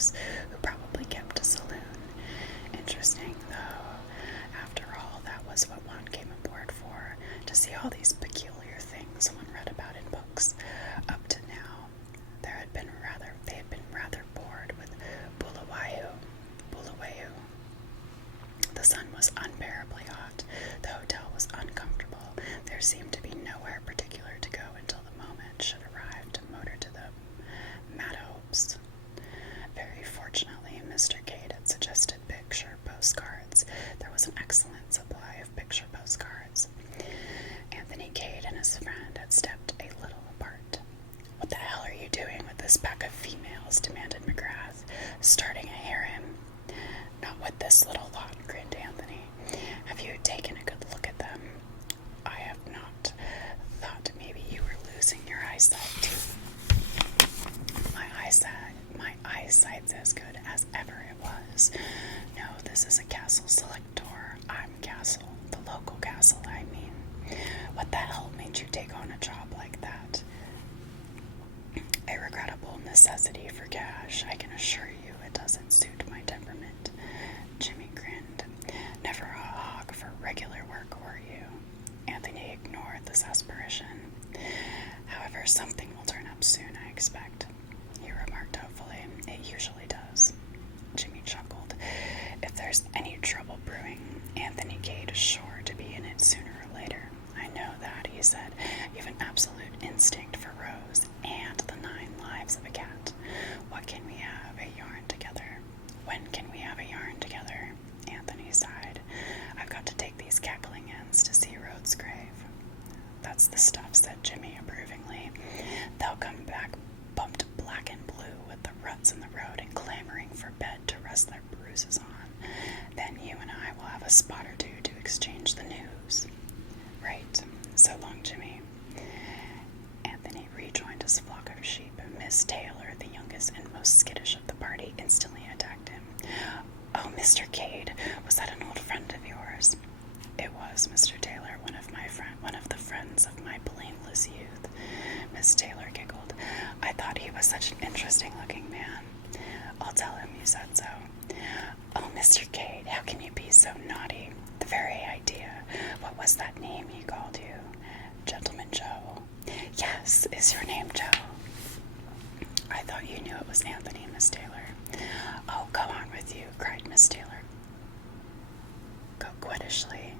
books, who probably kept a saloon. Interesting, though. After all, that was what one came aboard for, to see all these peculiar things one read about in books. Up to now, they had been rather bored with Bulawayo. The sun was unbearably hot. The hotel was uncomfortable. There seemed to be nowhere particular to go until the moment should arrive to motor to the Madhopes. Very fortunately, Mr. Cade had suggested picture postcards. There was an excellent supply of picture postcards. Anthony Cade and his friend had stepped a little apart. "What the hell are you doing with this pack of females?" demanded McGrath. "Starting a harem?" "Not with this little lot," grinned Anthony. "Have you taken a good look at them?" "I have not. Thought maybe you were losing your eyesight, too." My eyesight's as good as ever it was. No, this is a Castle Select tour. I'm Castle. The local Castle, I mean. What the hell made you take on a job like that?" "A regrettable necessity for cash. I can assure you it doesn't suit my temperament." Jimmy grinned. "Never a hog for regular work, were you?" Anthony ignored this aspiration. "However, something will turn up soon, I expect," he remarked hopefully. "It usually does." Jimmy chuckled. If there's any trouble brewing, Anthony Cade is sure to be in it sooner or later. "I know that," he said. "You've an absolute instinct for Rose and the 9 lives of a cat. What can we have a yarn together?" "When can we have a yarn together?" Anthony sighed. "I've got to take these cackling hens to see Rhodes' grave." "That's the stuff," said Jimmy approvingly. "They'll come back bumped black and blue with the ruts in the road and clamoring for bed to rest their bruises on. Then you and I will have a spot or two to exchange the news." "Right. So long, Jimmy." Anthony rejoined his flock of sheep. Miss Taylor, the youngest and most skittish of the party, instantly attacked him. "Oh, Mr. Cade, was that an old friend of yours?" "It was, Mr. Taylor, one of the friends of my blameless youth." Miss Taylor giggled. "I thought he was such an interesting-looking man." "I'll tell him you said so." "Oh, Mr. Cade, how can you be so naughty? The very idea. What was that name he called you?" "Gentleman Joe." "Yes, is your name Joe?" "I thought you knew it was Anthony, Miss Taylor." "Oh, go on with you," cried Miss Taylor coquettishly.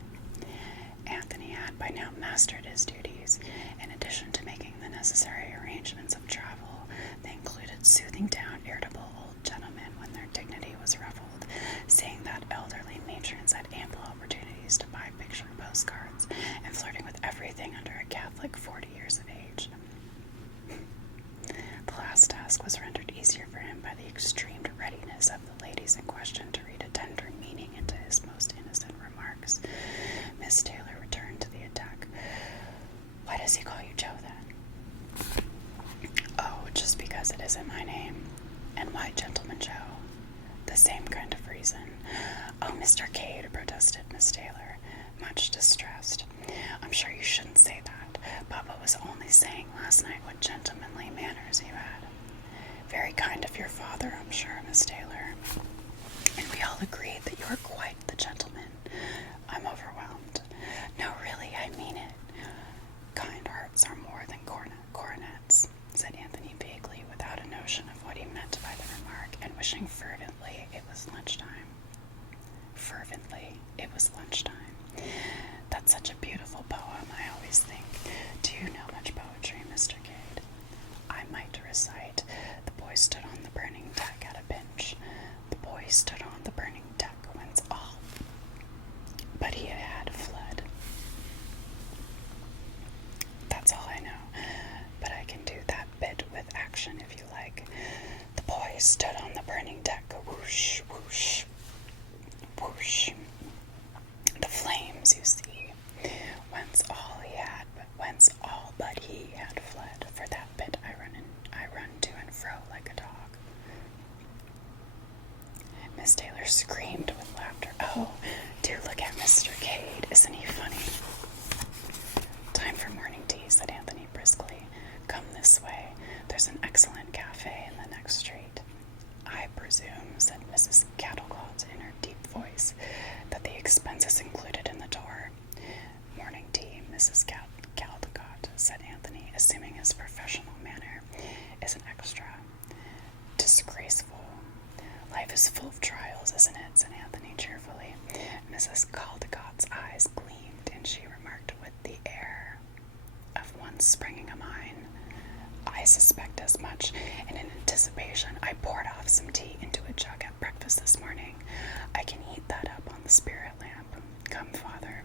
Anthony had by now mastered his duties. In addition to making the necessary arrangements of travel, they included soothing down irritable old gentlemen when their dignity was ruffled, seeing that elderly matrons had ample opportunities to buy picture postcards, and flirting with everything under a Catholic 40 years of age. The last task was rendered easier for him by the extreme readiness of the ladies in question to read a tender meaning into his most innocent remarks. Miss Taylor returned to the attack. "Why does he call you Joe, then?" "Oh, just because it isn't my name." "And why Gentleman Joe?" "The same kind of reason." "Oh, Mr. Cade," protested Miss Taylor, much distressed. "I'm sure you shouldn't say that. Papa was only saying last night what gentlemanly manners you had." "Very kind of your father, I'm sure, Miss Taylor. And we all agreed that you are quite the gentleman." "I'm overwhelmed." "No, really, I mean it." "Kind hearts are more than coronets," said Anthony vaguely, without a notion of what he meant by the remark, and wishing fervently it was lunchtime. "That's such a beautiful poem, I always think. Do you know much poetry, Mr. Cade?" "I might recite, 'The boy stood on the burning deck at a pinch. The boy stood on the burning deck whence all but he had fled.' That's all I know, but I can do that bit with action if you like. 'The boy stood on the burning deck, whoosh, whoosh, whoosh. The flames, you see, whence all but he had fled. For that bit I run to and fro like a dog." Miss Taylor screamed with laughter. "Oh, do look at Mr. Cade. Isn't he funny?" "Time for morning tea," said Anthony briskly. "Come this way. There's an excellent cafe in the next street." "I presume Mrs. Cattlecott in her deep voice, that the expense is included in the door. Morning tea, Mrs. Caldecott, said Anthony, assuming his professional manner, is an extra. Disgraceful. Life is full of trials, isn't it? Said Anthony cheerfully. Mrs. Caldecott's eyes gleamed, and she remarked with the air of one springing a mine. I suspect as much, and in anticipation I poured off some tea into a jug at breakfast this morning. I can heat that up on the spirit lamp. Come, Father.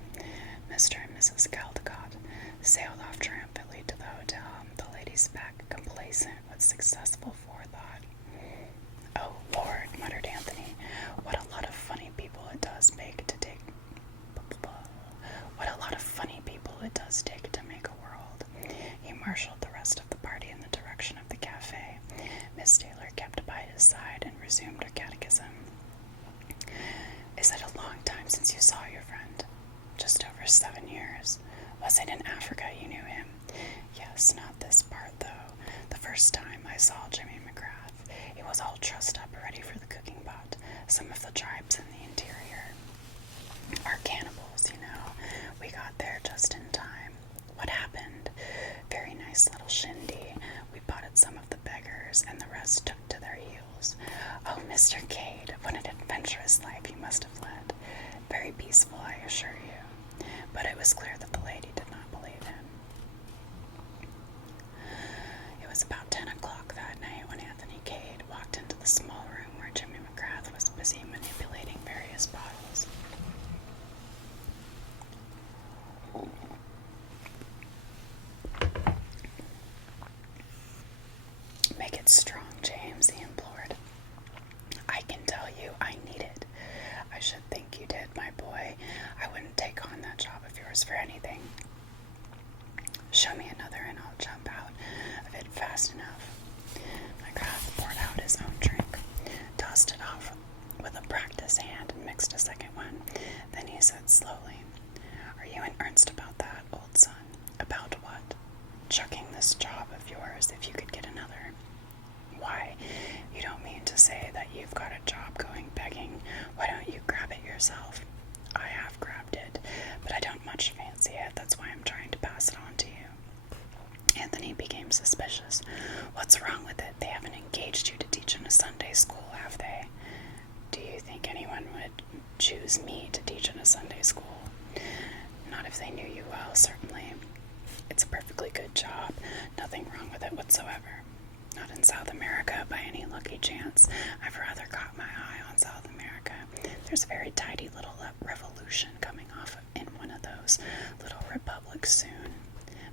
Mr. and Mrs. Caldecott sailed off triumphantly to the hotel, the ladies back complacent with successful forethought. Oh, Lord, muttered Anthony, what a lot of funny people it does take to make a world. He marshaled the rest of the party in the direction of the cafe. Miss Taylor kept by his side and resumed her catechism. Is it a long time since you saw your friend? Just over 7 years. Was it in Africa you knew him? Yes, not this part, though. The first time I saw Jimmy McGrath, he was all trussed up ready for the cooking pot. Some of the tribes in the interior are cannibals, you know. We got there just in time. What happened? Very nice little shindy. We potted some of the beggars, and the rest took to their heels. Oh, Mr. Cade, what an adventurous life you must have led. Very peaceful, I assure you. But it was clear that the lady did not believe him. It was about 10 o'clock that night when Anthony Cade walked into the small room where Jimmy McGrath was busy manipulating various bottles. Make it strong, James, he implored. I can tell you I need it. I should think you did, my boy. I wouldn't take on that job of yours for anything. Show me another and I'll jump out of it fast enough. McGrath poured out his own drink, tossed it off with a practiced hand, and mixed a second one. Then he said slowly, Are you in earnest about that, old son? About what? Chucking this job of yours if you could get another. Why, you don't mean to say that you've got a job going begging. Why don't you grab it yourself? I have grabbed it, but I don't much fancy it. That's why I'm trying to pass it on to you. Anthony became suspicious. What's wrong with it? They haven't engaged you to teach in a Sunday school, have they? Do you think anyone would choose me to teach in a Sunday school? Not if they knew you well, certainly. It's a perfectly good job. Nothing wrong with it whatsoever. Not in South America, by any lucky chance. I've rather got my eye on South America. There's a very tidy little revolution coming off in one of those little republics soon.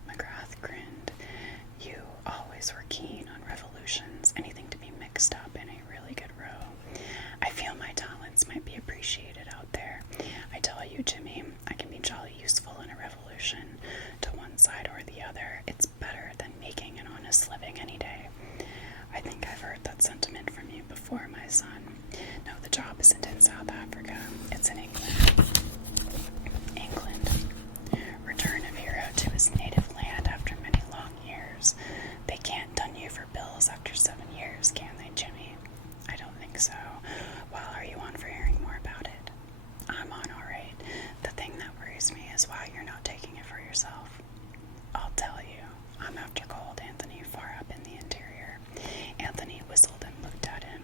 McGrath grinned. You always were keen on revolutions, anything to be mixed up in a really good row. I feel my talents might be appreciated out there. I tell you, Jimmy, I can be jolly useful in a revolution. To one side or the other, it's better than making an honest living any day. I think I've heard that sentiment from you before, my son. No, the job isn't in South Africa. It's in England. England. Return of hero to his native land after many long years. They can't dun you for bills after 7 years, can they, Jimmy? I don't think so. Well, are you on for hearing more about it? I'm on all right. The thing that worries me is why you're not taking it for yourself. I'll tell you. I'm after gold, Anthony, far up in the interior. Anthony whistled and looked at him.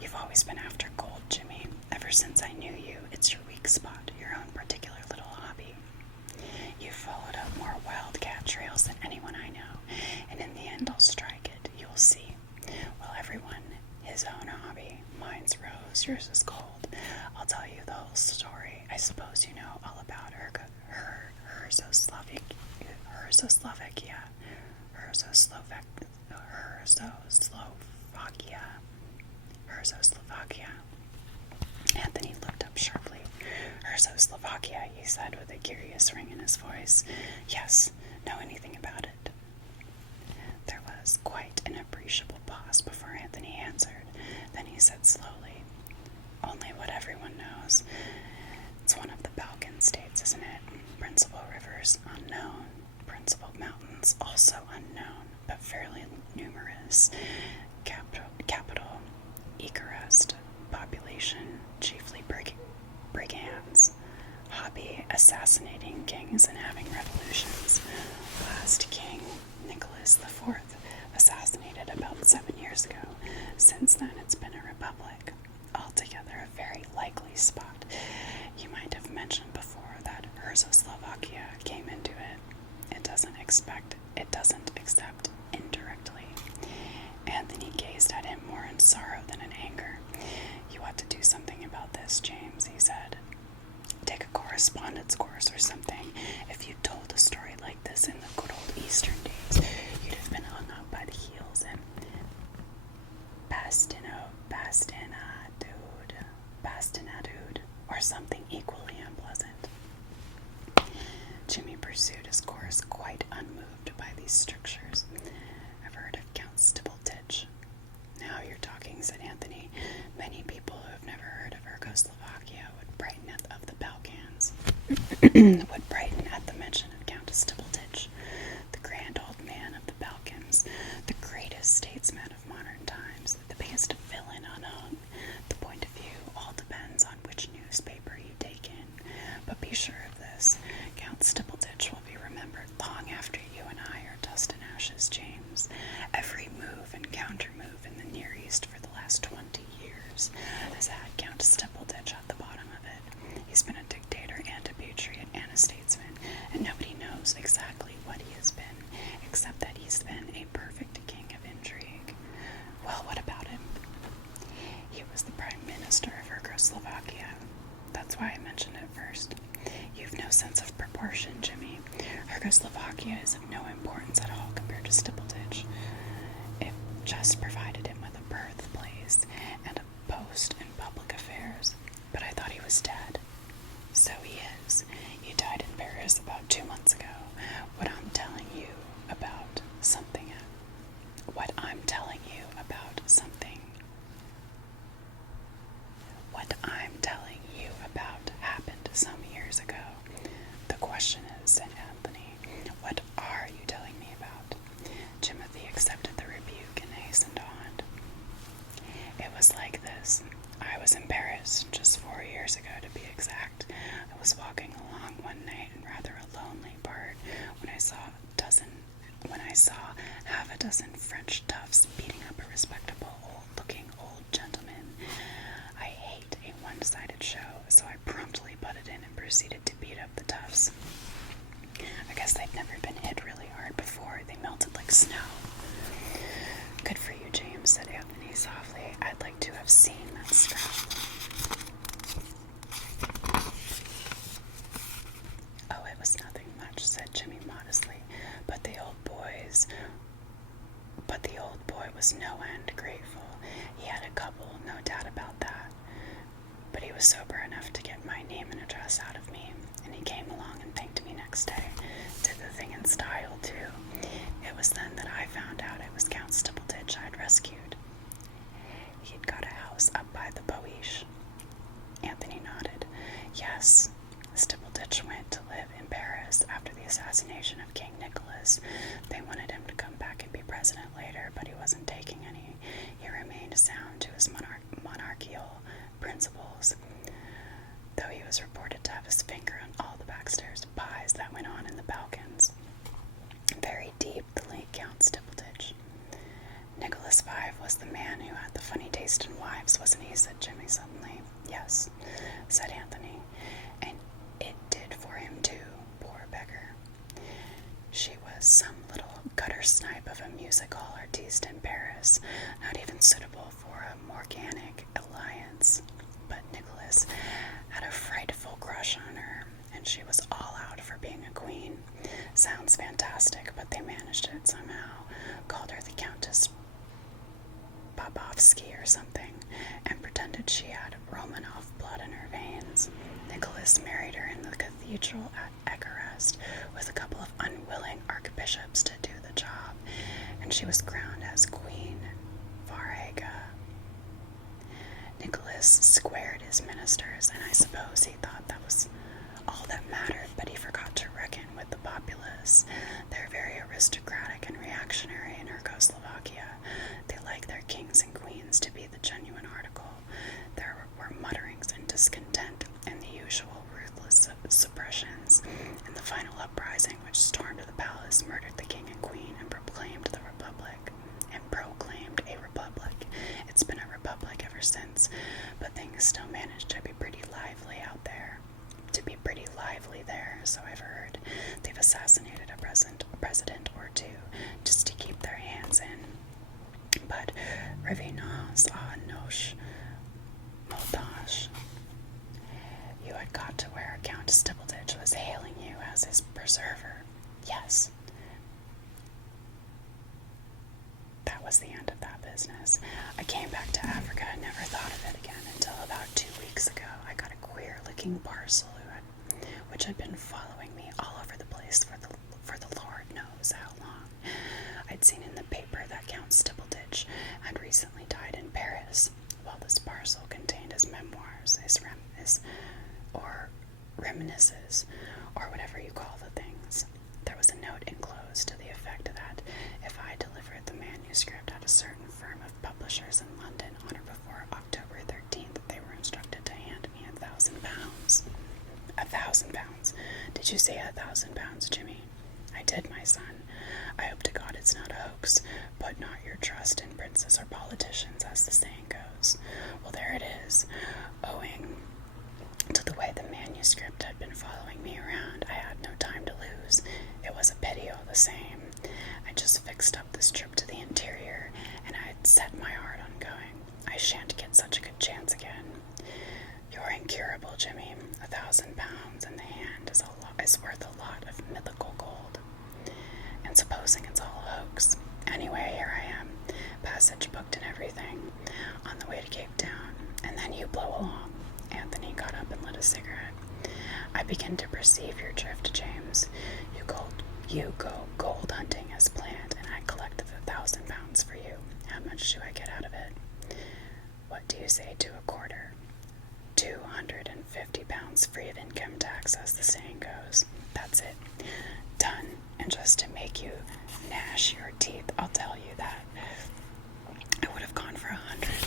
You've always been after gold, Jimmy. Ever since I knew you, it's your weak spot, your own particular little hobby. You've followed up more wildcat trails than anyone I know, and in the end I'll strike it. You'll see. Well, everyone, his own hobby. Mine's rose, yours is gold. I'll tell you the whole story. I suppose you know all about Herzoslovakia. Anthony looked up sharply. Herzoslovakia, he said with a curious ring in his voice. Yes, know anything about it? There was quite an appreciable pause before Anthony answered. Then he said slowly, Only what everyone knows. It's one of the Balkan states, isn't it? Principal rivers unknown. Principal mountains also unknown, but fairly numerous. Capital, Icarest. Population Since then, it's been a republic. Altogether, a very likely spot. You might have mentioned before that Slovakia came into it. It doesn't accept indirectly. Anthony gazed at him more in sorrow than in anger. You ought to do something about this, James, he said. Take a correspondence course or something. If you told a story like this in the good old Eastern days, you'd have been hung up by the heels and bastinadude, or something equally unpleasant. Jimmy pursued his course, quite unmoved by these strictures. I've heard of Count Stibblitich. Now you're talking, said Anthony. Many people who have never heard of Slovakia would brighten at the Balkans. Would brighten at the mention of Count Stibblitich, the grand old man of the Balkans, the greatest statesman of modern times, the biggest villain unhung. The point of view all depends on which newspaper you take in. But be sure of this, Count Stibblitich will be remembered long after you and I are dust and ashes, James. Every move and counter-move in the Near East for the last 20 years has had Count Stibblitich at the bottom of it. He's been a dictator and a patriot and a statesman, and nobody knows exactly what he has been, except that he's been a perfect king of intrigue. Well, what about him? He was the prime minister of Slovakia. That's why I mentioned it first. You've no sense of proportion, Jimmy. Slovakia is of no importance at all compared to Stibblitich. It just provided him with a birthplace and a post in public affairs. But I thought he was dead. So he is. He died in Paris about 2 months ago. What I'm telling you about something happened some years ago. The question is, said Anthony, what are you telling me about? Timothy accepted the rebuke and hastened on. It was like this. I was in Paris just 4 years ago, to be exact. I was walking along one night in rather a lonely part when I saw half a dozen French toughs beating up a respectable looking old gentleman. I hate a one-sided show, so I promptly butted in and proceeded to beat up the toughs. I guess they'd never been hit really hard before. They melted like snow. Good for you, James, said Anthony softly. I'd like to have seen that scrap. Oh, it was nothing much, said Jimmy modestly, but the old boy was no end grateful. He had a couple, no doubt about that. But he was sober enough to get my name and address out of me, and he came along and thanked me next day. Did the thing in style, too. It was then that I found out it was Count Stibblitich I'd rescued. He'd got a house up by the Boish. Anthony nodded. Yes, Stibblitich went to live in Paris after the assassination of King Nicholas. They wanted him to come back and be president later, but he wasn't taking any. He remained sound to his monarchical principles, though he was reported to have his finger on all the backstairs pies that went on in the Balkans. Very deep, the late Count Stibblitich. Nicholas V was the man who had the funny taste in wives, wasn't he? Said Jimmy suddenly. Yes, said Anthony, and it did for him too, poor beggar. She was some little gutter snipe of a music hall artiste in Paris, not even suitable for a morganic alliance. But Nicholas had a frightful crush on her, and she was all out for being a queen. Sounds fantastic, but they managed it somehow. Called her the Countess Bobovsky or something, and pretended she had Romanov blood in her veins. Nicholas married her in the cathedral at Ekarest with a couple of unwilling archbishops to do the job, and she was crowned as Queen Varega. Nicholas squared his ministers, and I suppose he thought that was all that mattered, but he forgot to reckon with the populace. They're very aristocratic and reactionary in Slovakia. They like their kings and queens to be the genuine article. There were mutterings and discontent and the usual ruthless suppressions. In the final uprising, which stormed the palace, murdered the king and queen, and proclaimed a republic. It It's been a republic ever since, but things still manage to be pretty lively out there. So I've heard. They've assassinated a president or two just to keep their hands in. But revenons à nos montages. You had got to where Count Stipleditch was hailing you as his preserver. Yes. That was the end of that business. I came back to Africa and never thought of it again until about 2 weeks ago. I got a queer-looking parcel which had been following me all over the place for the Lord knows how long. I'd seen in the paper that Count Stipleditch had recently died in Paris. Well, this parcel contained his memoirs, his reminiscences, or whatever you call the things. There was a note enclosed to the effect that if I delivered the manuscript at a certain firm of publishers in London on or before October 13th, they were instructed to hand me £1,000. £1,000. Did you say £1,000, Jimmy? I did, my son. I hope to God it's not a hoax. Put not your trust in princes or politicians, as the saying goes. Well, there it is. Owing to the way the manuscript had been following me around, I had no time to lose. It was a pity all the same. I just fixed up this trip to the interior, and I'd set my heart on going. I shan't get such a good chance again. You're incurable, Jimmy. £1,000 in the hand is worth a lot of mythical gold. And supposing it's all a hoax. Anyway, here I am, passage booked and everything, on the way to Cape Town, and then you blow along. Anthony got up and lit a cigarette. I begin to perceive your drift, James. You go gold hunting as planned, and I collected £1,000 for you. How much do I get out of it? What do you say to a quarter? £250 free of income tax, as the saying goes. That's it. Done. And just to make you gnash your teeth, I'll tell you that I would have gone for 100.